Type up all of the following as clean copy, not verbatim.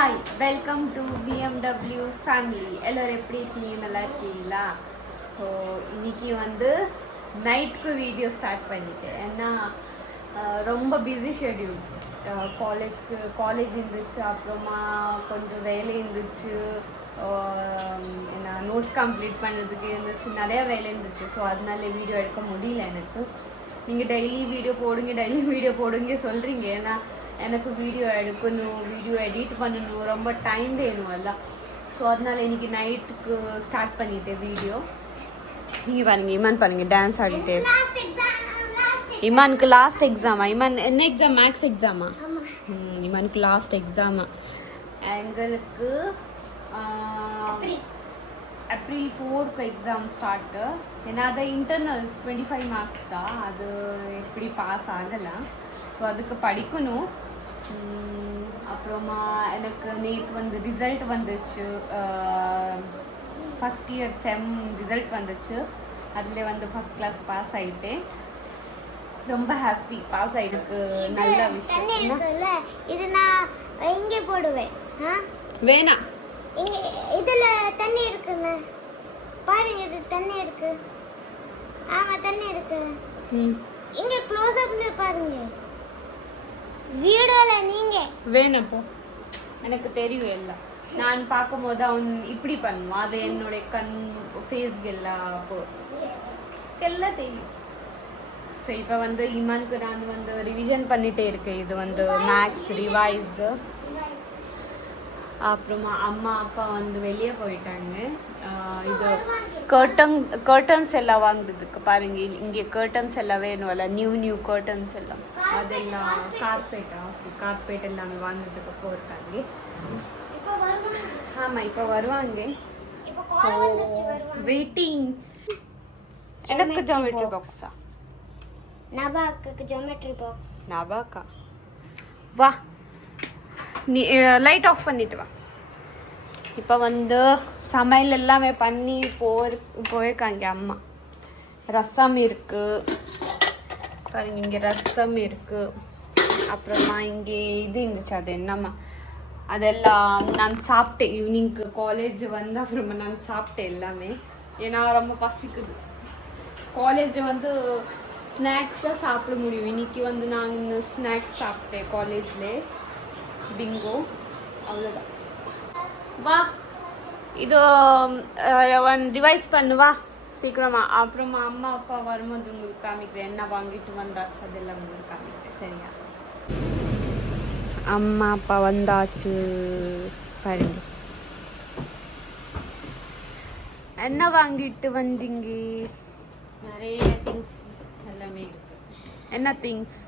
Hi welcome to BMW family. எல்லோரும் எப்படி இருக்கீங்க? நல்லா இருக்கீங்களா? ஸோ இன்னைக்கு வந்து நைட்டுக்கு வீடியோ ஸ்டார்ட் பண்ணிட்டேன். ஏன்னா ரொம்ப பிஸி ஷெட்யூல். காலேஜ் இருந்துச்சு, அப்புறமா கொஞ்சம் வேலை இருந்துச்சு, என்ன நோட்ஸ் கம்ப்ளீட் பண்ணுறதுக்கு இருந்துச்சு, நிறையா வேலை இருந்துச்சு. ஸோ அதனால வீடியோ எடுக்க முடியல எனக்கு. நீங்கள் டெய்லி வீடியோ போடுங்க சொல்கிறீங்க. ஏன்னா எனக்கு வீடியோ எடுக்கணும், வீடியோ எடிட் பண்ணணும், ரொம்ப டைம் வேணும் எல்லாம். ஸோ அதனால் இன்றைக்கி நைட்டுக்கு ஸ்டார்ட் பண்ணிட்டேன் வீடியோ. நீங்கள் பாருங்கள், இமான் பாருங்கள் டான்ஸ் ஆடிட்டே. இமானுக்கு லாஸ்ட் எக்ஸாமா? இமான் என்ன எக்ஸாம்? மேக்ஸ் எக்ஸாமா? இமானுக்கு லாஸ்ட் எக்ஸாமா? எங்களுக்கு April 4க்கு எக்ஸாம் ஸ்டார்ட்டு. ஏன்னா அதை இன்டர்னல்ஸ் 25 மார்க்ஸ் தான், அது எப்படி பாஸ் ஆகலாம். ஸோ அதுக்கு படிக்கணும். அப்புறமா எனக்கு நேற்று வந்து ரிசல்ட் வந்துச்சு, ஃபஸ்ட் இயர் செம் ரிசல்ட் வந்துச்சு. அதில் வந்து ஃபஸ்ட் கிளாஸ் பாஸ் ஆகிட்டேன். ரொம்ப ஹாப்பி, பாஸ் ஆகிருக்கு. நல்ல விஷயம். இது நான் இங்கே போடுவேன். வேணாம், இதில் தண்ணி இருக்குங்க பாருங்க, இது தண்ணி இருக்கு. ஆமாம் தண்ணி இருக்கு. இங்கே க்ளோஸ் அப்ல பாருங்க, வீடியோவில் நீங்கள் வேணும் போ. எனக்கு தெரியும் எல்லாம். நான் பார்க்கும்போது அவன் இப்படி பண்ணுவான், அது என்னுடைய ஃபேஸ்க்கு எல்லாம் தெரியும். ஸோ இப்போ வந்து இமானுக்கு நான் வந்து ரிவிஷன் பண்ணிகிட்டே இருக்கேன். இது வந்து மேக்ஸ் ரிவைஸ். அப்புறமா அம்மா அப்பா வந்து வெளியே போயிட்டாங்க. இது கர்டன்ஸ் எல்லாம் வாங்குறதுக்கு பாருங்க. இங்கே கர்டன்ஸ் எல்லாம் வேணும்ல, நியூ கர்டன்ஸ் எல்லாம், அதெல்லாம் கார்பெட் எல்லாமே வாங்குறதுக்கு போயிருக்காங்க. ஆமாம், இப்போ வருவாங்க. So waiting. எனக்கு ஜாமெட்ரி பாக்ஸா? நபாக்கு ஜாமெட்ரி பாக்ஸ். நபாக்கா? வா, நீ லைட் ஆஃப் பண்ணிட்டு வா. இப்போ வந்து சமையல் எல்லாமே பண்ணி போயிருக்காங்க அம்மா. ரசம் இருக்குது பாருங்க, இங்கே ரசம் இருக்குது. அப்புறமா இங்கே இது இருந்துச்சு, அது என்னம்மா, அதெல்லாம் நான் சாப்பிட்டேன். ஈவினிங்க்கு காலேஜ் வந்து அப்புறமா நான் சாப்பிட்டேன் எல்லாமே. ஏன்னா ரொம்ப பசிக்குது. காலேஜில் வந்து ஸ்நாக்ஸ் தான் சாப்பிட முடியும். இன்றைக்கி வந்து நான் ஸ்நாக்ஸ் சாப்பிட்டேன் காலேஜ்லே, பிங்கோ, அவ்வளோதான். வா, இது ஒன் ரிவைஸ் பண்ணுவா சீக்கிரமா. அப்புறமா அம்மா அப்பா வரும்போது உங்களுக்கு காமிக்கிறேன், என்ன வாங்கிட்டு வந்தாச்சு அதெல்லாம் உங்களுக்கு காமிக்கிறேன். சரியா? அம்மா அப்பா வந்தாச்சு பாருங்க. என்ன வாங்கிட்டு வந்தீங்க? நிறைய திங்ஸ் எல்லாமே இருக்கு. என்ன திங்ஸ்?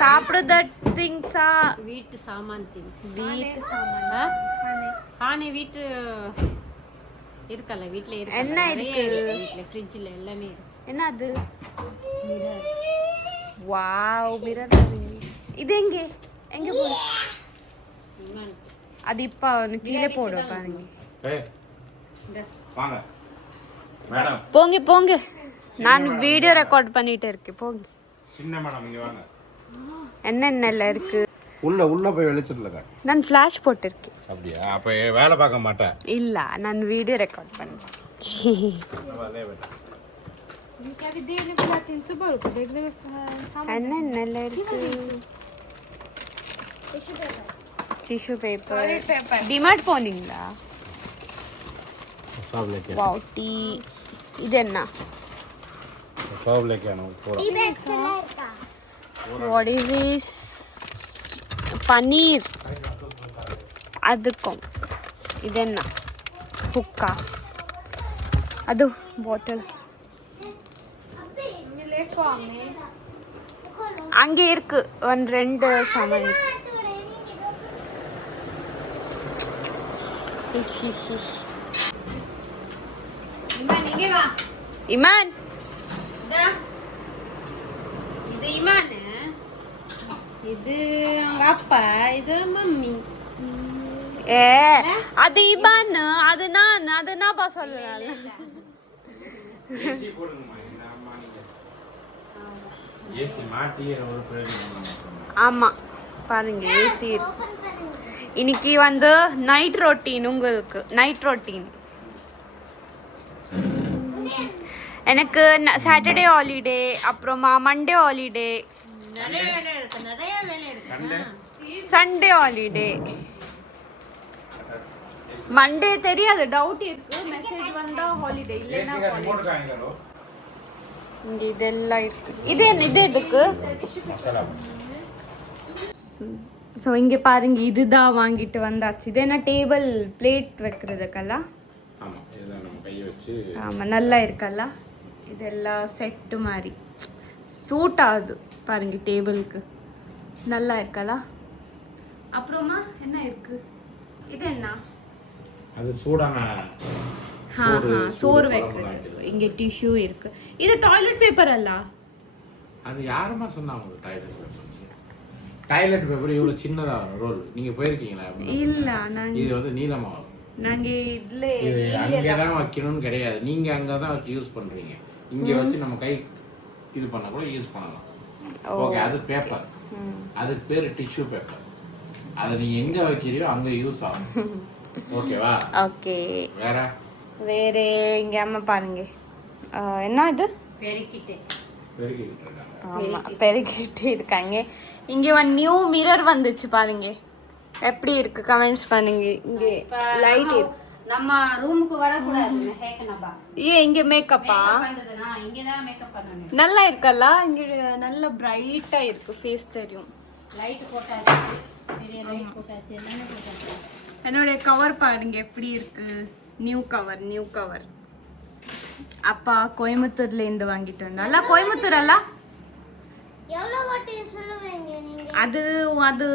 சாப்பிடுற திங்ஸா? வீட்டு சாமான் திங்ஸ். வீட்டு சாமான். சாணி வீட்டு இருக்கல, வீட்டில் இருக்கு. என்ன இருக்கு வீட்டில்? ஃப்ரிட்ஜில் எல்லாமே இருக்கு. என்ன அது? மிரர். Wow, mirror. இது எங்க போய்? அது இப்போ கீழே போடும் பாருங்க. போங்க, நான் வீடியோ ரெக்கார்ட் பண்ணிட்டு இருக்கேன். போங்க. சின்ன மேடம் இங்க வாங்க. என்னென்ன இருக்கு? உள்ள போய் வெளிச்சத்துல நான் ஃபிளாஷ் போட்டிருக்கேன். அப்படியா? அப்ப வேலை பார்க்க மாட்டேன். இல்ல, நான் வீடியோ ரெக்கார்ட் பண்ணேன். என்னென்ன இருக்கு? Tissue paper. டிமார்ட் போனீங்களா? Wow, tea. இது என்ன? What is this? பன்னீர். அதுக்கும் இது என்ன? ஹுக்கா. அது பாட்டில் அங்கே இருக்கு. 2 சாமான். இமான், இது இமானு, இது அவங்க அப்பா, இது மம்மி. அது இமான், அது நான் பா சொல்லல. ஆமா பாருங்க, ஏசி. இன்னைக்கு வந்து நைட் ரொட்டீன், உங்களுக்கு நைட் ரொட்டீன். எனக்கு சாட்டர்டே ஹாலிடே, அப்புறமா மண்டே ஹாலிடே, நிறைய வேலை இருக்கு. Sunday holiday. மண்டே தெரியாது, டவுட் இருக்கு. மெசேஜ் வந்தா ஹாலிடே, இல்லைன்னா காலேஜ். இங்க இதெல்லாம் இருக்கு. இது என்ன, இது எதுக்கு? ஸோ இங்கே பாருங்க, இதுதான் வாங்கிட்டு வந்தாச்சு. இது என்ன, டேபிள் பிளேட் வைக்கிறதுக்கெல்லாம். ஆமாம், நல்லா இருக்கல்ல. இதெல்லாம் செட்டு மாதிரி சூட் ஆகுது பாருங்க டேபிளுக்கு. நல்லா இருக்கலா. அப்புறமா என்ன இருக்கு, இது என்ன? அது சூடான சோறு வைக்கிறதுக்கு. இங்கே டிஷ்யூ இருக்கு. இது டாய்லெட் பேப்பர் அல்ல? அது யாருமா சொன்னாங்க டாய்லெட் பேப்பர் இவ்வளவு சின்னதா ரோல்? நீங்க போயிருக்கீங்களா? இல்ல, நாங்க இது வந்து நீளமா நாங்க இதுல அங்கே தான் வைக்கணும்னு கிடையாது. நீங்க அங்கே தான் வச்சு யூஸ் பண்றீங்க. இங்க வச்சு நம்ம கை இது பண்ண கூட யூஸ் பண்ணலாம். ஓகே, அது பேப்பர். அதுக்கு பேர் டிஷ்யூ பேப்பர். அதை நீங்க எங்க வைக்கிறியோ அங்க யூஸ் ஆகும். ஓகேவா? ஓகே. வேற வேற இங்க அம்மா பாருங்க, என்ன இது? பெருக்கிட்டு ஆமா, பெருக்கிட்டு இருக்காங்க. இங்க ஒரு நியூ மிரர் வந்துச்சு பாருங்க, எப்படி இருக்கு கமெண்ட்ஸ் பண்ணுங்க. இங்க லைட் நம்ம ரூமுக்கு வரக்கூடாது. கேக்கனப்பா ஏன் இங்க மேக்கப்பா? பண்றதுனா இங்க தான் மேக்கப் பண்ணணும். நல்லா இருக்கல்ல, இங்க நல்ல பிரைட்டா இருக்கு, ஃபேஸ் தெரியும். லைட் போட்டாச்சு, பெரிய லைட் போட்டாச்சு, எல்லாமே போட்டாச்சு. என்னோட கவர் பாருங்க எப்படி இருக்கு. New cover. அப்பா கோயம்புத்தூர்ல இருந்து வாங்கிட்டு வந்தால. கோயம்புத்தூர் அல்ல? எவ்வளவு வாட்டி சொல்லுவீங்க நீங்க? அது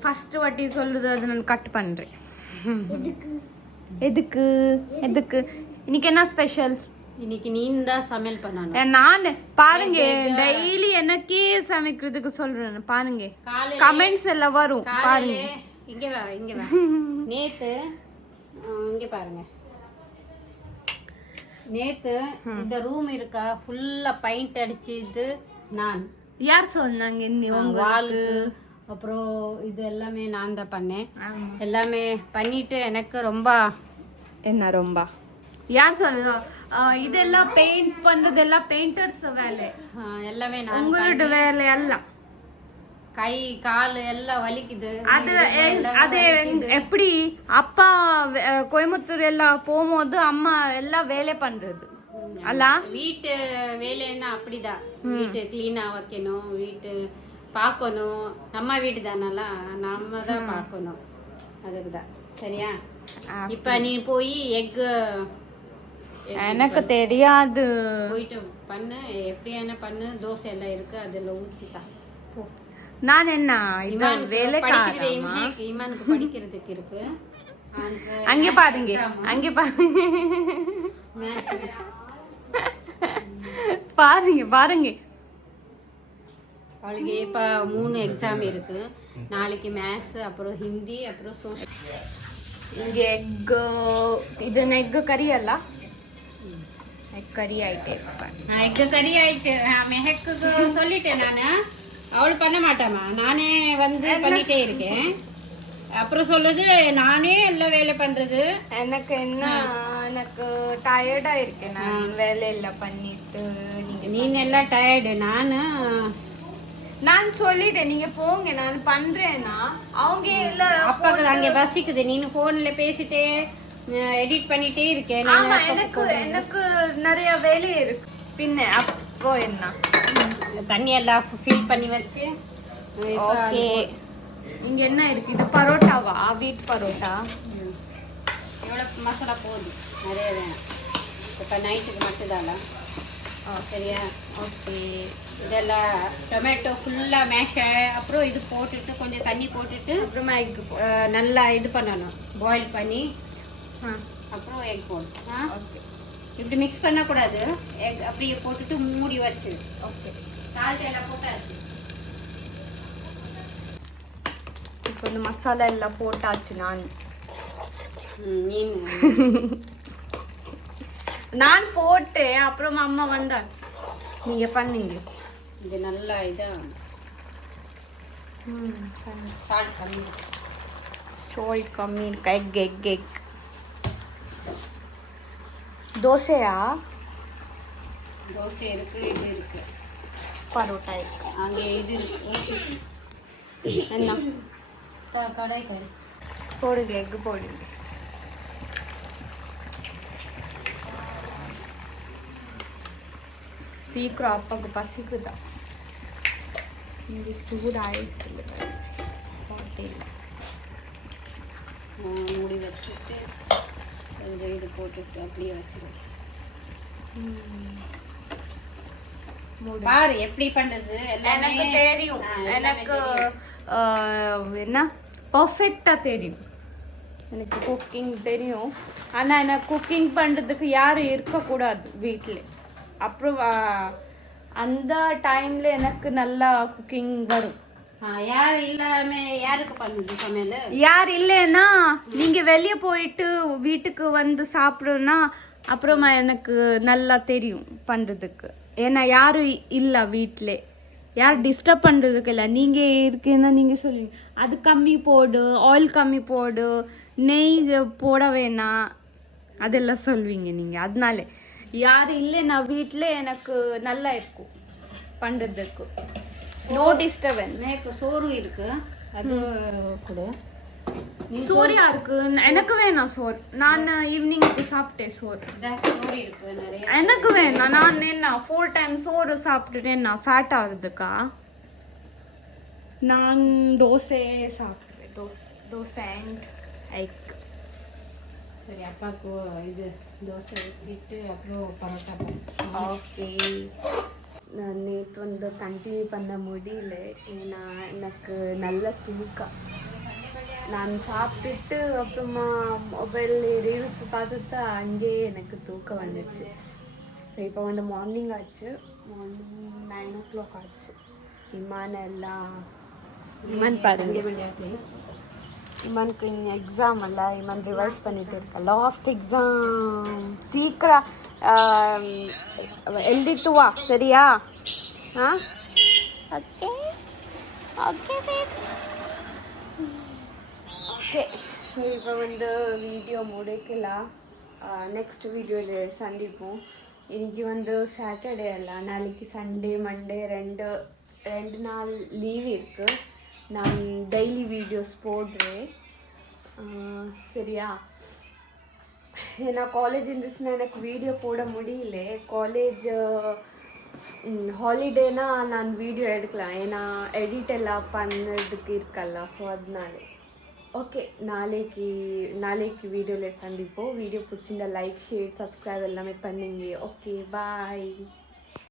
ஃபர்ஸ்ட் வாட்டி சொல்லுது, அது நான் கட் பண்றேன். எதுக்கு இன்னைக்கு என்ன ஸ்பெஷல்? இன்னைக்கு நீ தான் சமையல் பண்ணணும். நான் பாருங்க டெய்லி எனக்கே சமைக்கிறதுக்கு சொல்றேன் பாருங்க. கமெண்ட்ஸ் எல்லாம் வரும் பாருங்க. இங்க வா நேத்து இங்க பாருங்க. நேத்து இந்த ரூம் இருக்கா ஃபுல்லா பெயிண்ட் அடிச்சது நான். யார் சொன்னாங்க? வாலு அப்புறம் இது எல்லாமே நான் தான் பண்ணேன். எல்லாமே பண்ணிட்டு எனக்கு ரொம்ப யார் சொல்லுதா? இதெல்லாம் பெயிண்ட் பண்றதெல்லாம் பெயிண்டர்ஸ் வேலை, எல்லாமே நான். உங்களோட வேலை எல்லாம் கை கால் எல்லாம் வலிக்குது. அது எப்படி அப்பா கோயம்புத்தூர் எல்லாம் போகும்போது அம்மா எல்லாம் வேலை பண்றது அல்ல? வீட்டு வேலைன்னா அப்படிதான். வீட்டு கிளீனா வைக்கணும், வீட்டு பார்க்கணும். நம்ம வீடு தானல, நம்ம தான் பார்க்கணும். அதுக்கு தான். சரியா? இப்ப நீ போய் எக் எனக்கு தெரியாது, போயிட்டு பண்ணு, எப்படியான பண்ணு. தோசை எல்லாம் இருக்கு, அதுல ஊத்திட்டா போ. நான் என்ன வேலை ஈமானுக்கு படிக்கிறதுக்கு இருக்கு. அங்கே பாருங்க பாருங்க. அவளுக்கு இப்போ 3 எக்ஸாம் இருக்கு. நாளைக்கு மேத்ஸ், அப்புறம் ஹிந்தி, அப்புறம் சோஷியல். இங்கே இது எக் கறி அல்ல? எக் கறி ஆயிட்டு மெஹக்குக்கு சொல்லிட்டேன் நான். அவள் பண்ண மாட்டாமா, நானே வந்து பண்ணிட்டே இருக்கேன். அப்புறம் சொல்லுது நானே எல்லாம் வேலை பண்றது. எனக்கு டயர்டா இருக்கேன், நான் வேலையெல்லாம் பண்ணிட்டு. நீங்க எல்லாம் டயர்டு. நான் சொல்லிட்டேன் நீங்க போங்க, நான் பண்றேன்னா அவங்க இல்ல. அப்பாக்கு அங்க பசிக்குது. நீனு போன்ல பேசிட்டே எடிட் பண்ணிட்டே இருக்கேன். எனக்கு நிறைய வேலை இருக்கு. பின்ன அப்போ என்ன தண்ணி எல்லாம் ஃபில் பண்ணி வச்சு. ஓகே, இங்க என்ன இருக்கு? இது பரோட்டாவா? வீட் பரோட்டா. எவ்வளவு மசாலா போகுது? நிறைய வேணும். இப்போ நைட்டுக்கு மட்டும்தானா? சரியா? ஓகே. இதெல்லாம் டொமேட்டோ ஃபுல்லாக மேஷ், அப்புறம் இது போட்டுட்டு கொஞ்சம் தண்ணி போட்டுட்டு அப்புறமா எக் நல்லா இது பண்ணணும், பாயில் பண்ணி. அப்புறம் எக் போடணும். ஓகே, இப்படி மிக்ஸ் பண்ணக்கூடாது. எக் அப்படியே போட்டுட்டு மூடி வச்சு. ஓகே, சால்ட் எல்லாம் போட்டாச்சு. இப்போ இந்த மசாலா எல்லாம் போட்டாச்சு. நான் போட்டேன், அப்புறம் அம்மா வந்தாச்சு. நீங்க பண்ணீங்க. இது நல்லா இதா சால்ட் கம்மி. ஸோ சால்ட் கம்மி இருக்கு. எக் தோசையா? தோசை இருக்கு, இது இருக்கு, பரோட்டா இருக்கு. அங்கே இது இருக்கு. என்ன கடாய் கறி போடுங்க, எக் போடுங்க. சீக்கிரம் அப்பாவுக்கு பசிக்குதா? இங்கே சூடாயிடுச்சு. மூடி வச்சுட்டு கொஞ்சம் இது போட்டுட்டு அப்படியே வச்சிருக்கேன். பாரு எப்படி பண்றது. எனக்கு தெரியும், எனக்கு என்ன பர்ஃபெக்டா தெரியும். எனக்கு குக்கிங் தெரியும். ஆனால் எனக்கு குக்கிங் பண்ணுறதுக்கு யாரும் இருக்கக்கூடாது வீட்டில். அப்புறம் அந்த டைமில் எனக்கு நல்லா குக்கிங் வரும். யார் இல்லாம யாருக்கு பண்ணுது சமையல்? யார் இல்லைன்னா நீங்கள் வெளியே போயிட்டு வீட்டுக்கு வந்து சாப்பிடணும்னா அப்புறமா எனக்கு நல்லா தெரியும் பண்ணுறதுக்கு. ஏன்னா யாரும் இல்லை வீட்டில், யார் டிஸ்டர்ப் பண்ணுறதுக்கு இல்லை. நீங்கள் இருக்கீங்கன்னா நீங்கள் சொல்லுவீங்க அது கம்மி போடு, ஆயில் கம்மி போடு, நெய் போட வேணாம், அதெல்லாம் சொல்வீங்க நீங்கள். அதனால யார் இல்லைன்னா வீட்டில் எனக்கு நல்லா இருக்கும் பண்ணுறதுக்கு. No disturbance. எனக்கு சோறு இருக்கு, அது கூட சோறியா இருக்கு. எனக்கு வேணாம் சோறு. நான் ஈவினிங்க்கு சாப்பிட்டேன் சோறு. சோறு இருக்கு நிறைய. எனக்கு வேணாம். நான் என்ன 4 times சோறு சாப்பிட்டுட்டேன், நான் ஃபேட் ஆகுறதுக்கா? நான் தோசை சாப்பிடுவேன். Dosa and egg. சரி, அப்பாவுக்கு இது தோசை ஊற்றிட்டு அப்புறம் பரோட்டா. ஓகே. நான் நேற்று வந்து கண்டினியூ பண்ண முடியல, ஏன்னா எனக்கு நல்ல தூக்கம். நான் சாப்பிட்டுட்டு அப்புறமா மொபைலில் ரீல்ஸ் பார்த்துட்டு அங்கேயே எனக்கு தூக்கம் வந்துச்சு. ஸோ இப்போ வந்து மார்னிங் ஆச்சு, மார்னிங் 9 o'clock ஆச்சு. இமான் எல்லாம் பாருங்க, இமானுக்கு இங்கே எக்ஸாம் அல்ல, இமான் ரிவைஸ் பண்ணிட்டு இருக்கா. லாஸ்ட் எக்ஸாம் சீக்கிரம் எழுதிட்டு வா, சரியா? Okay okay okay. ஸோ இப்போ வந்து வீடியோ முடிக்கலாம். நெக்ஸ்ட் வீடியோவில் சந்திப்போம். இன்றைக்கி வந்து சாட்டர்டே அல்ல, நாளைக்கு சண்டே மண்டே ரெண்டு நாள் லீவ் இருக்குது. நான் டெய்லி வீடியோஸ் போடுறேன், சரியா? ஏன்னா காலேஜ் இருந்துச்சுன்னா எனக்கு வீடியோ போட முடியல. காலேஜ் ஹாலிடேனா நான் வீடியோ எடுக்கலாம், ஏன்னா எடிட் எல்லாம் பண்ணுறதுக்கு இருக்கல்ல. ஸோ அதனால ஓகே, நாளைக்கு வீடியோவில் சந்திப்போம். வீடியோ பிடிச்சிருந்தா லைக், ஷேர், சப்ஸ்கிரைப் எல்லாமே பண்ணுங்க. ஓகே, பாய்.